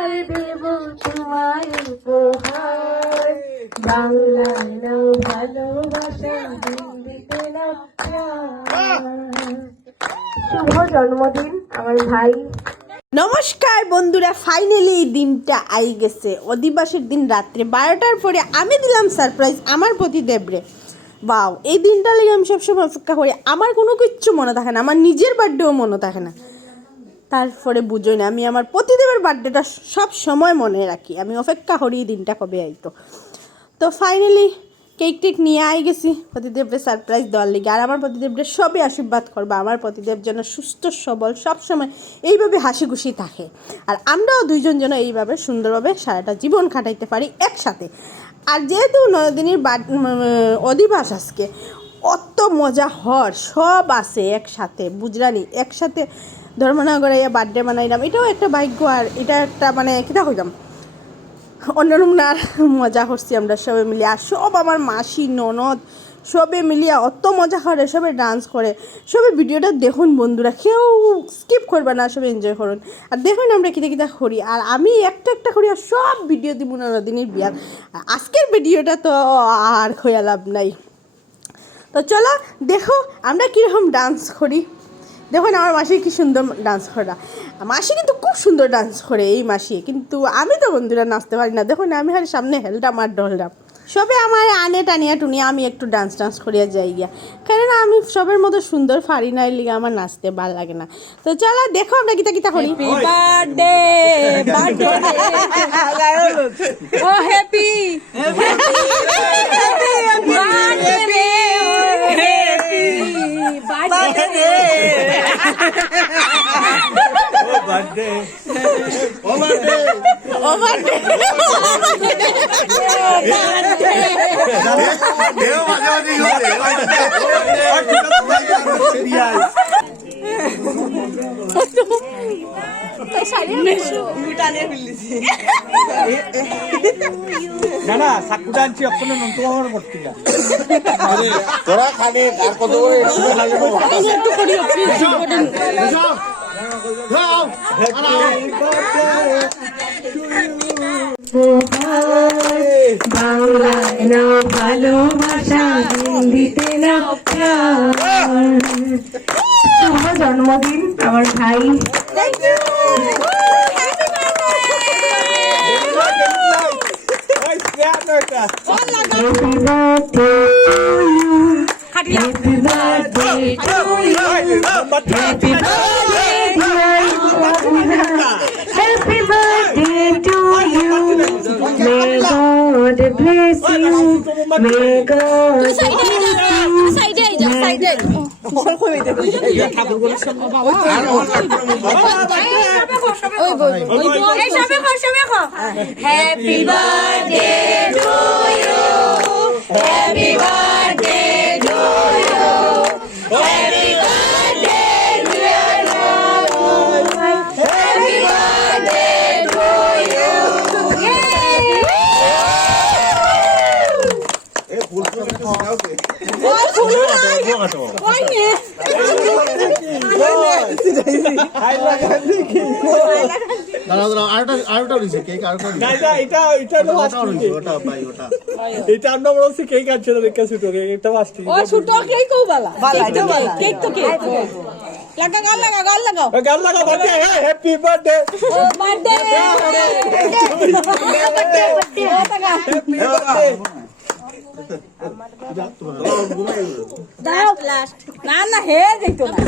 আর দেব তোমায় উপহার, বাংলার নাও ভালোবাসা, হিন্দিতে নাও প্যার। শুভ জন্মদিন আমার ভাই। নমস্কার বন্ধুরা, ফাইনালি এই দিনটা আই গেছে। অধিবাসের দিন রাত্রে 12টার পরে আমি দিলাম সারপ্রাইজ আমার প্রতিদেবরে। বাও, এই দিনটা লেগে আমি সবসময় অপেক্ষা করি। আমার কোনো কিচ্ছু মনে থাকে না, আমার নিজের বার্থডেও মনে থাকে না। তারপরে বুঝোই না, আমি আমার প্রতিদেবের বার্থডেটা সব সময় মনে রাখি। আমি অপেক্ষা করি এই দিনটা কবে আইতো। তো ফাইনালি কেক টেক নিয়ে আই গেছি প্রতিদেবরে সারপ্রাইজ দেওয়ার লিগে। আর আমার প্রতিদেবরে সবই আশীর্বাদ করবা আমার প্রতিদেব যেন সুস্থ সবল সবসময় এইভাবে হাসি খুশি থাকে, আর আমরাও দুইজন যেন এইভাবে সুন্দরভাবে সারাটা জীবন কাটাইতে পারি একসাথে। আর যেহেতু নদিনীর অধিবাস আজকে, অত মজা হর সব আছে একসাথে, বুঝলানি একসাথে ধর্মনগরে বার্থডে বানাইলাম। এটাও একটা ভাগ্য, আর এটা একটা মানে কিটা হইলাম অন্যরকম না। মজা করছি আমরা সবাই মিলে, আর সব আমার মাসি ননদ সবে মিলিয়ে অত মজা করে, সবে ডান্স করে। সবে ভিডিওটা দেখুন বন্ধুরা, কেউ স্কিপ করবে না, সবে এনজয় করুন। আর দেখুন আমরা কিতা কিতা করি, আর আমি একটা করি, আর সব ভিডিও দিব নদিনীর বিয়ার। আজকের ভিডিওটা তো আর হইয়া লাভ নাই। তো চলো দেখো আমরা কীরকম ডান্স করি। দেখুন আমার মাসি কি সুন্দর ডান্স করা। মাসি কিন্তু খুব সুন্দর ডান্স করে এই মাসি, কিন্তু আমি তো বন্ধুরা নাচতে পারি না। দেখুন আমি আর সামনে হেলডাম আর ডলডাম, সবে আমার আনে টানিয়া টুনিয়া আমি একটু ডান্স করিয়া যাই গিয়া, কেননা আমি সবের মতো সুন্দর পারি না, এই লিগে আমার নাচতে ভালো লাগে না। তো চলো দেখো আমরা কিতা কিতা করি। না সাকুটা আনছি অক্ষণ নতুন আমার করছি না তোরা খালি আর কত একটু করি বাংলায় নাও ভালোবাসা, হিন্দিতে নাও প্যার। শুভ জন্মদিন আমার ভাই। Happy birthday to you. Happy birthday dear Mohammed. Happy birthday to you. May God bless you. May God bless you. Happy birthday to you. Happy birthday to you. Happy birthday dear Mohammed. Happy birthday to you. Happy birthday না হে দেখতো না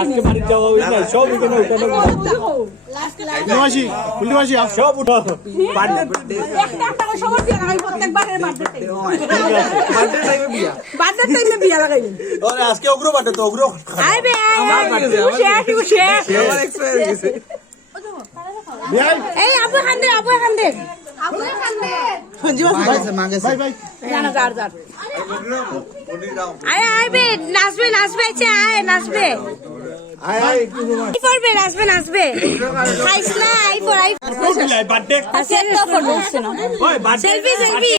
আজকে বাড়ি যাওয়া সব এখানে উঠানো সব উঠাও আজকে অগ্র বাটে তো অগ্র নাচবে নাচবে নাচবে খাইস না বার্থডে সেলফি